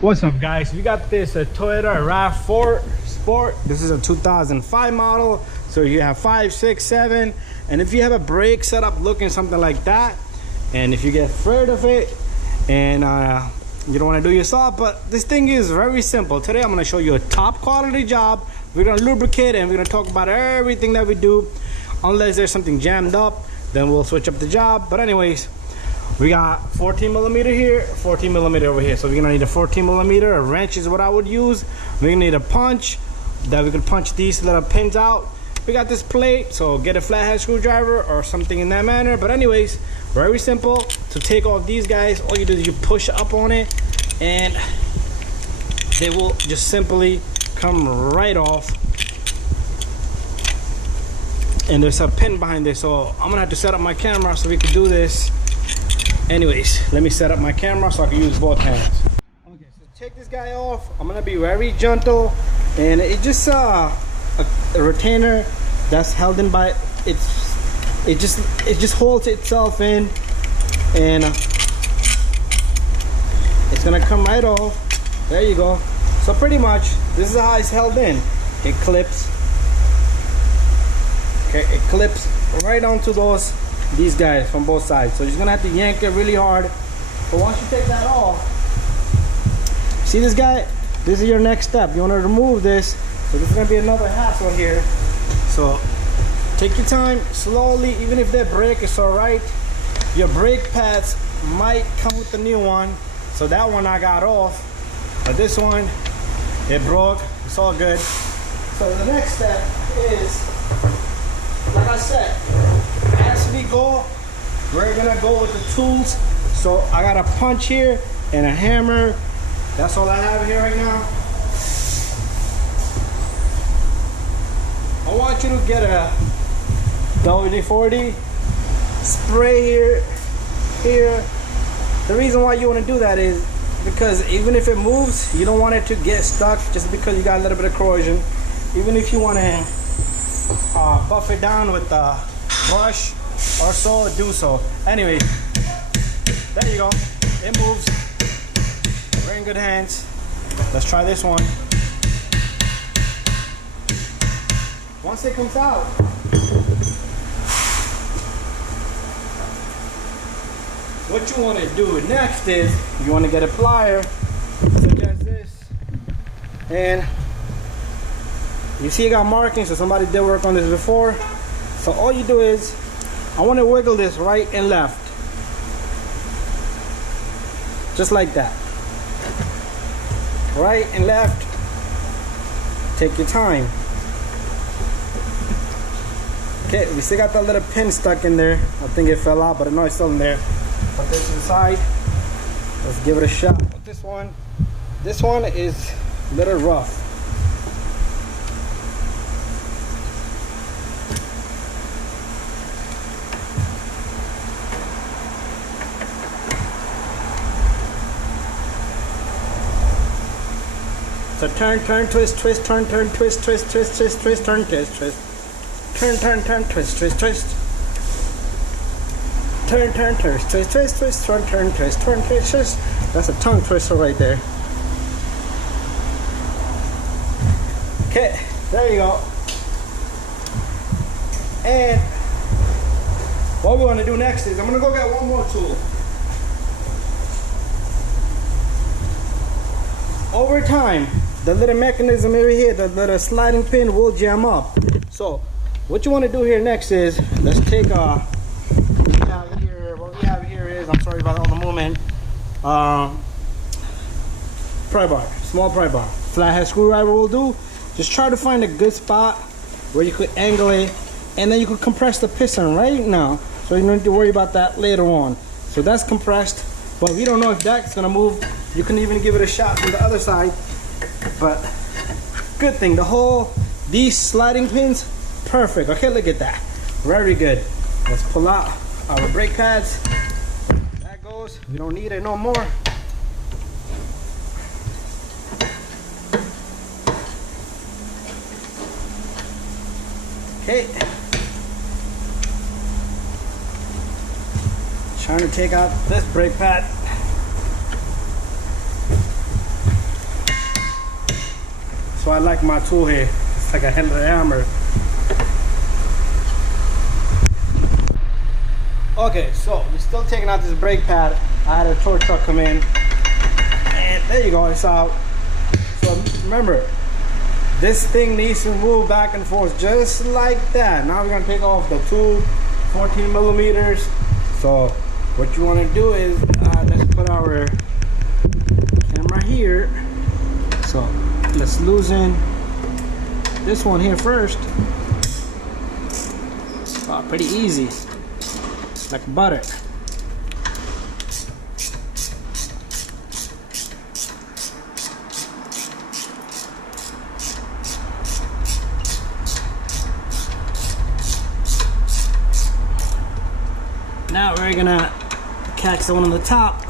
What's up, guys? We got this Toyota RAV4 Sport. This is a 2005 model, so you have 5, 6, 7, and if you have a brake setup looking something like that, and if you get afraid of it and you don't want to do yourself, but this thing is very simple. Today I'm going to show you a top quality job. We're going to lubricate and we're going to talk about everything that we do. Unless there's something jammed up, then we'll switch up the job. But anyways, we got 14 millimeter here, 14 millimeter over here. So we're gonna need a 14 millimeter. A wrench is what I would use. We're gonna need a punch that we can punch these little pins out. We got this plate, so get a flathead screwdriver or something in that manner. But anyways, very simple to take off these guys. All you do is you push up on it and they will just simply come right off. And there's a pin behind this, so I'm gonna have to set up my camera so we can do this. Anyways, let me set up my camera so I can use both hands. Okay, so take this guy off. I'm gonna be very gentle, and it's just a retainer that's held in by it just holds itself in, and it's gonna come right off. There you go. So pretty much this is how it's held in. It clips. Okay, it clips right onto these guys from both sides. So you're just gonna have to yank it really hard. But once you take that off, see this guy? This is your next step. You want to remove this. So this is gonna be another hassle here. So take your time, slowly. Even if that brake is all right, your brake pads might come with the new one. So that one I got off, but this one, it broke. It's all good. So the next step is, like I said, as we go, we're gonna go with the tools. So I got a punch here and a hammer. That's all I have here right now. I want you to get a WD-40 spray here. The reason why you want to do that is because even if it moves, you don't want it to get stuck just because you got a little bit of corrosion. Even if you want to buff it down with a brush or so, do so. Anyway, there you go. It moves. We're in good hands. Let's try this one. Once it comes out, what you want to do next is you want to get a plier such as this, and you see it got markings, so somebody did work on this before. So all you do is, I want to wiggle this right and left. Just like that. Right and left. Take your time. Okay, we still got that little pin stuck in there. I think it fell out, but I know it's still in there. Put this to the side. Let's give it a shot with this one. This one is a little rough. So turn, twist, twist, turn, twist, twist, twist, twist, twist, turn, twist, twist. Turn, twist, twist, twist. Turn, twist, twist, twist, twist, turn, twist, twist. That's a tongue twister right there. Okay, there you go. And what we want to do next is, I'm going to go get one more tool. Over time, the little mechanism over here, the little sliding pin will jam up. So what you want to do here next is, let's take what we have here is, I'm sorry about all the movement, pry bar, small pry bar. Flathead screwdriver will do. Just try to find a good spot where you could angle it, and then you could compress the piston right now, so you don't need to worry about that later on. So that's compressed, but we don't know if that's gonna move. You can even give it a shot from the other side. But good thing, these sliding pins, perfect. Okay, look at that, very good. Let's pull out our brake pads. That goes, we don't need it no more. Okay, trying to take out this brake pad. So I like my tool here. It's like a hammer. Okay, so we're still taking out this brake pad. I had a tow truck come in, and there you go, it's out. So remember, this thing needs to move back and forth just like that. Now we're gonna take off the two 14 millimeters. So what you want to do is let's put our camera here. So let's loosen this one here first. Pretty easy, like butter. Now we're gonna catch the one on the top.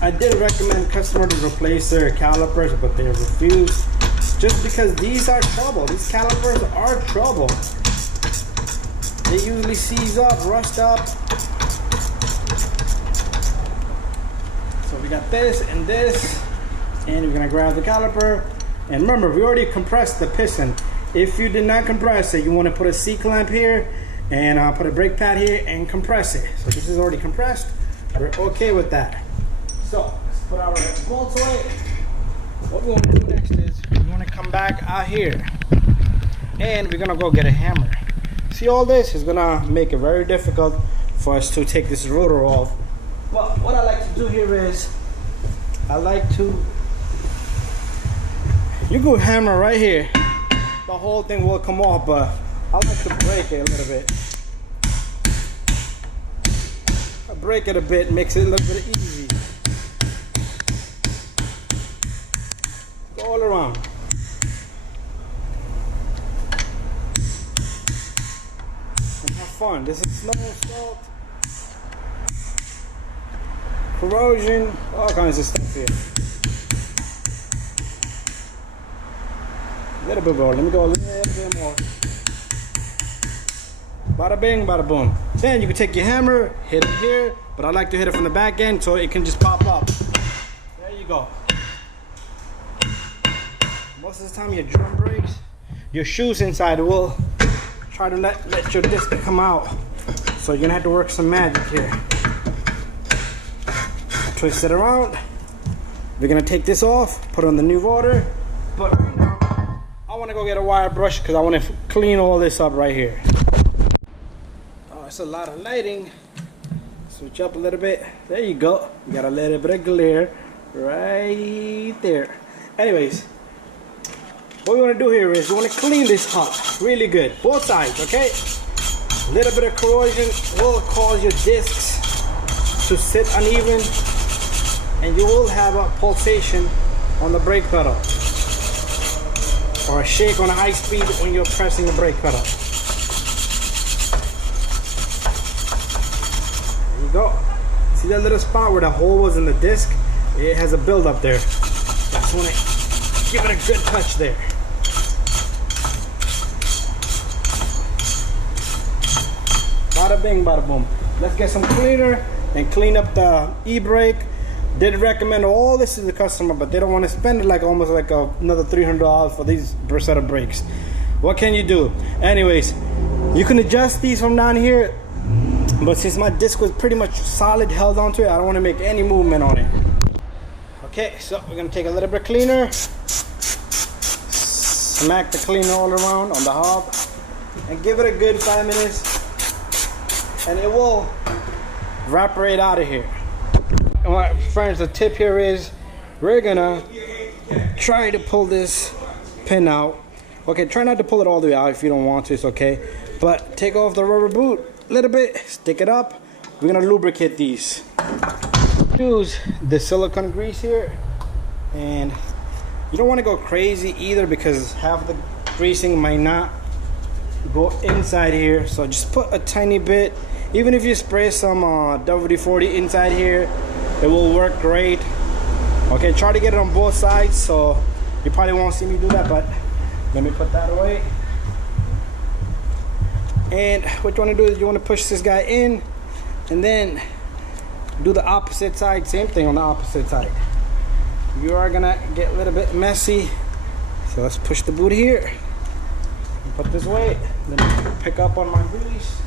I did recommend customers to replace their calipers, but they refused just because these are trouble. These calipers are trouble. They usually seize up, rust up. So we got this, and we're gonna grab the caliper. And remember, we already compressed the piston. If you did not compress it, you want to put a C-clamp here and put a brake pad here and compress it. So this is already compressed. We're okay with that. So let's put our bolts away. What we want to do next is we want to come back out here, and we're gonna go get a hammer. See, all this is gonna make it very difficult for us to take this rotor off. But what I like to do here is you go hammer right here, the whole thing will come off, but I like to break it a little bit. I break it a bit, makes it a little bit easy. Go all around. Fun. This is snow, salt, corrosion, all kinds of stuff here. A little bit more. Let me go a little bit more. Bada bing, bada boom. Then you can take your hammer, hit it here, but I like to hit it from the back end so it can just pop up. There you go. Most of the time your drum brakes, your shoes inside will try to let your disc come out. So you're gonna have to work some magic here. Twist it around. We're gonna take this off, put on the new rotor. But right now, I wanna go get a wire brush because I wanna clean all this up right here. Oh, it's a lot of lighting. Switch up a little bit. There you go. You got a little bit of glare right there. Anyways, what we want to do here is we want to clean this hub really good, both sides, okay? A little bit of corrosion will cause your discs to sit uneven, and you will have a pulsation on the brake pedal, or a shake on a high speed when you're pressing the brake pedal. There you go. See that little spot where the hole was in the disc? It has a buildup there. Just want to give it a good touch there. Bada bing, bada boom. Let's get some cleaner and clean up the e-brake. Did recommend all this to the customer, but they don't want to spend like almost like another $300 for these set of brakes. What can you do? Anyways, you can adjust these from down here, but since my disc was pretty much solid, held onto it, I don't want to make any movement on it. Okay, so we're gonna take a little bit cleaner, smack the cleaner all around on the hub, and give it a good 5 minutes, and it will evaporate out of here. And my friends, the tip here is we're gonna try to pull this pin out. Okay, try not to pull it all the way out. If you don't want to, it's okay, but take off the rubber boot a little bit, stick it up. We're gonna lubricate these. Use the silicone grease here, and you don't want to go crazy either because half the greasing might not go inside here, so just put a tiny bit. Even if you spray some WD-40 inside here, it will work great. Okay, try to get it on both sides so You probably won't see me do that, but let me put that away. And what you want to do is you want to push this guy in, and then do the opposite side. Same thing on the opposite side. You are gonna get a little bit messy, so let's push the boot here and put this away. Then pick up on my grease.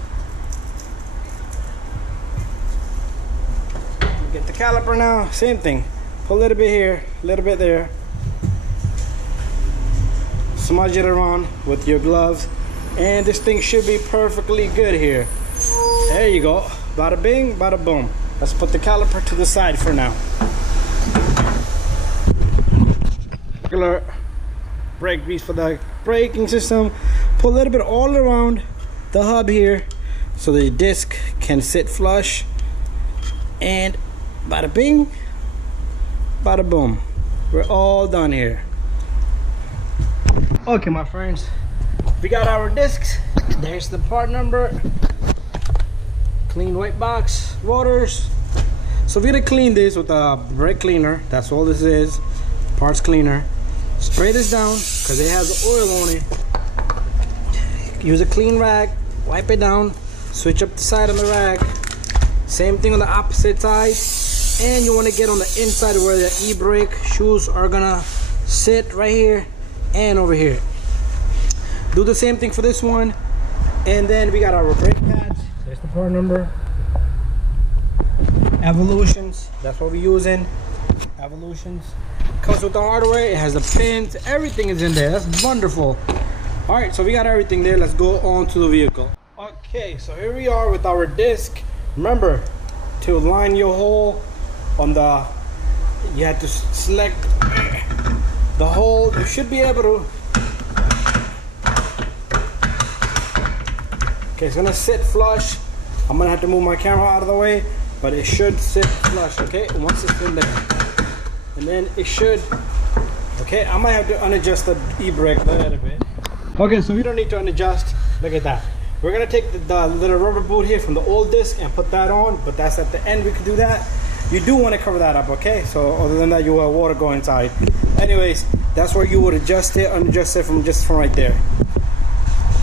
Get the caliper now. Same thing. Put a little bit here, a little bit there. Smudge it around with your gloves, and this thing should be perfectly good here. There you go. Bada bing, bada boom. Let's put the caliper to the side for now. Regular brake grease for the braking system. Put a little bit all around the hub here so the disc can sit flush. And bada bing, bada boom. We're all done here. Okay, my friends, we got our discs. There's the part number. Clean white box, rotors. So we're gonna clean this with a brake cleaner. That's all this is. Parts cleaner. Spray this down because it has oil on it. Use a clean rag, wipe it down, switch up the side on the rag. Same thing on the opposite side. And you want to get on the inside where the e-brake shoes are gonna sit, right here and over here. Do the same thing for this one. And then we got our brake pads. There's the part number. Evolutions, that's what we're using. Evolutions. Comes with the hardware, it has the pins, everything is in there. That's wonderful. All right, so we got everything there. Let's go on to the vehicle. Okay, so here we are with our disc. Remember to line your hole on the, you have to select the hole. You should be able to. Okay, it's gonna sit flush. I'm gonna have to move my camera out of the way, but it should sit flush. Okay, once it's in there, and then it should. Okay, I might have to unadjust the e-brake a little bit. Okay, so we don't need to unadjust. Look at that. We're gonna take the little rubber boot here from the old disc and put that on, but that's at the end. We could do that. You do want to cover that up, okay? So other than that, you will have water go inside. Anyways, that's where you would adjust it, unadjust it from right there.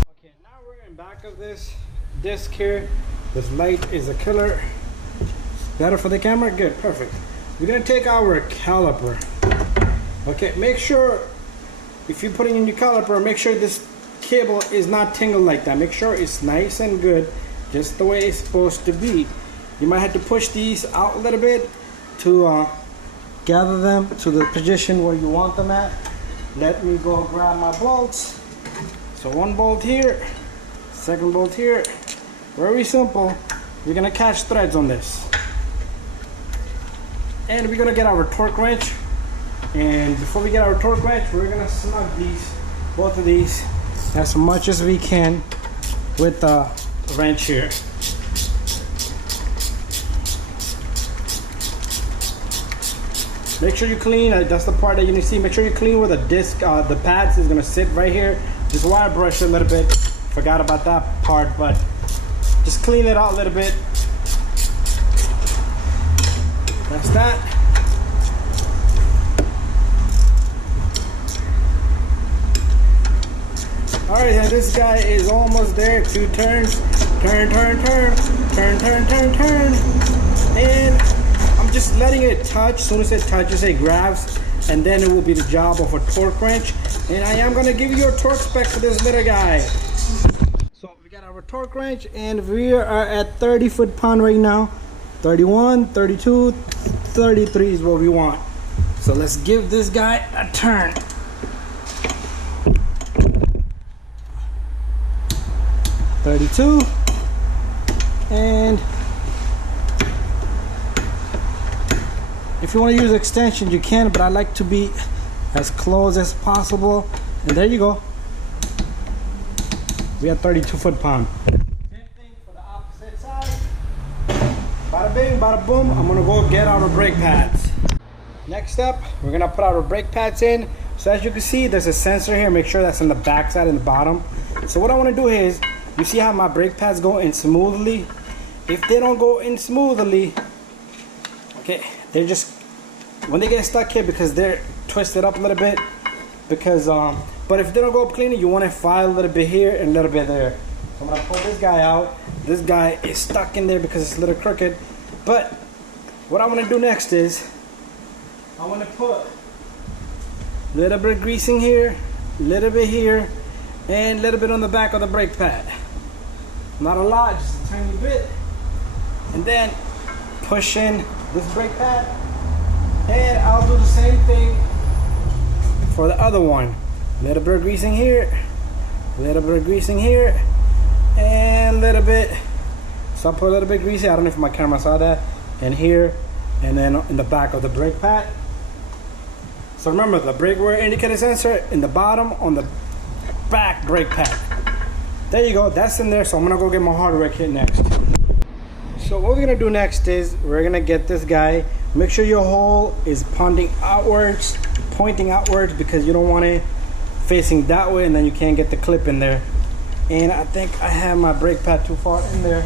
Okay, now we're in back of this disc here. This light is a killer. Better for the camera? Good, perfect. We're gonna take our caliper. Okay, make sure if you're putting in your caliper, make sure this cable is not tangled like that. Make sure it's nice and good, just the way it's supposed to be. You might have to push these out a little bit to gather them to the position where you want them at. Let me go grab my bolts. So one bolt here, second bolt here. Very simple. We're gonna catch threads on this. And we're gonna get our torque wrench. And before we get our torque wrench, we're gonna snug these, both of these, as much as we can with the wrench here. Make sure you clean, that's the part that you need to see. Make sure you clean where the disc, the pads is gonna sit right here. Just wire brush it a little bit. Forgot about that part, but just clean it out a little bit. That's that. Alright, and this guy is almost there. 2 turns. Turn, turn, turn. Turn, turn, turn, turn. And I'm just letting it touch. As soon as it touches, it grabs. And then it will be the job of a torque wrench. And I am going to give you a torque spec for this little guy. So we got our torque wrench. And we are at 30 foot-pound right now. 31, 32, 33 is what we want. So let's give this guy a turn. $32, and if you want to use extension you can, but I like to be as close as possible. And there you go. We have 32 foot-pound. Same thing for the opposite side. Bada bing, bada boom. I'm gonna go get our brake pads. Next up, we're gonna put our brake pads in. So as you can see, there's a sensor here. Make sure that's on the back side and the bottom. So what I want to do is, you see how my brake pads go in smoothly? If they don't go in smoothly, okay, they're just, when they get stuck here because they're twisted up a little bit, because but if they don't go up clean, you want to file a little bit here and a little bit there. So I'm gonna pull this guy out. This guy is stuck in there because it's a little crooked. But what I want to do next is I want to put a little bit of greasing here, a little bit here, and a little bit on the back of the brake pad. Not a lot, just a tiny bit. And then push in this brake pad, and I'll do the same thing for the other one. A little bit of greasing here, a little bit of greasing here, and a little bit. So I'll put a little bit greasy. I don't know if my camera saw that. And here, and then in the back of the brake pad. So remember, the brake wear indicator sensor in the bottom on the back brake pad. There you go, that's in there. So I'm gonna go get my hardware kit next. So what we're gonna do next is we're gonna get this guy. Make sure your hole is pointing outwards, because you don't want it facing that way, and then you can't get the clip in there. And I think I have my brake pad too far in there.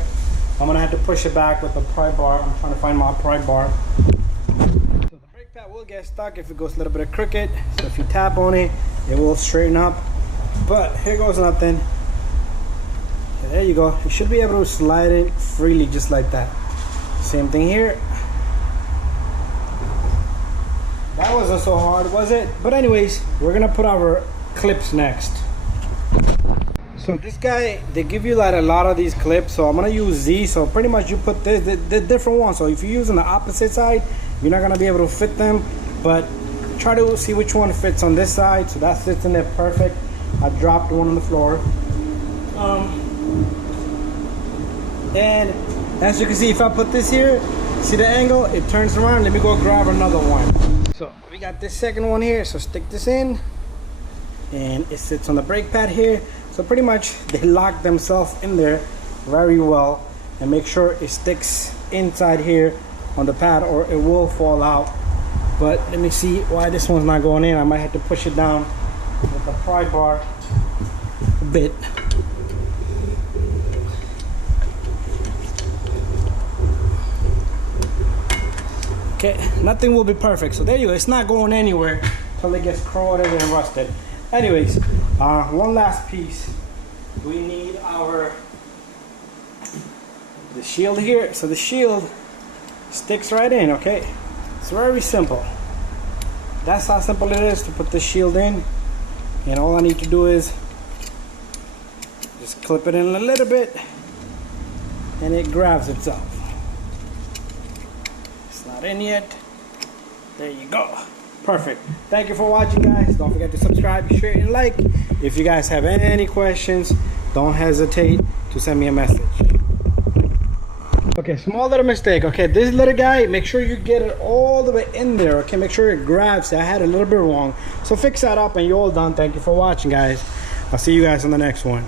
I'm gonna have to push it back with the pry bar. I'm trying to find my pry bar. So the brake pad will get stuck if it goes a little bit crooked. So if you tap on it, it will straighten up. But here goes nothing. There you go. You should be able to slide it freely just like that. Same thing here. That wasn't so hard, was it? But anyways, we're gonna put our clips next. So this guy, they give you like a lot of these clips, so I'm gonna use these. So pretty much you put this, the different ones. So if you're using the opposite side, you're not gonna be able to fit them, but try to see which one fits on this side. So that fits in there perfect. I dropped one on the floor. And as you can see, if I put this here, see the angle, it turns around. Let me go grab another one. So we got this second one here, so stick this in, and it sits on the brake pad here. So pretty much they lock themselves in there very well, and make sure it sticks inside here on the pad or it will fall out. But let me see why this one's not going in. I might have to push it down with the pry bar a bit. Okay, nothing will be perfect. So there you go. It's not going anywhere until it gets corroded and rusted. Anyways, one last piece. We need the shield here. So the shield sticks right in, okay? It's very simple. That's how simple it is to put the shield in. And all I need to do is just clip it in a little bit, and it grabs itself. It's not in yet. There you go. Perfect. Thank you for watching, guys. Don't forget to subscribe, share, and like. If you guys have any questions, don't hesitate to send me a message. Okay, small little mistake. Okay, this little guy, make sure you get it all the way in there. Okay, make sure it grabs. I had a little bit wrong. So fix that up and you're all done. Thank you for watching, guys. I'll see you guys on the next one.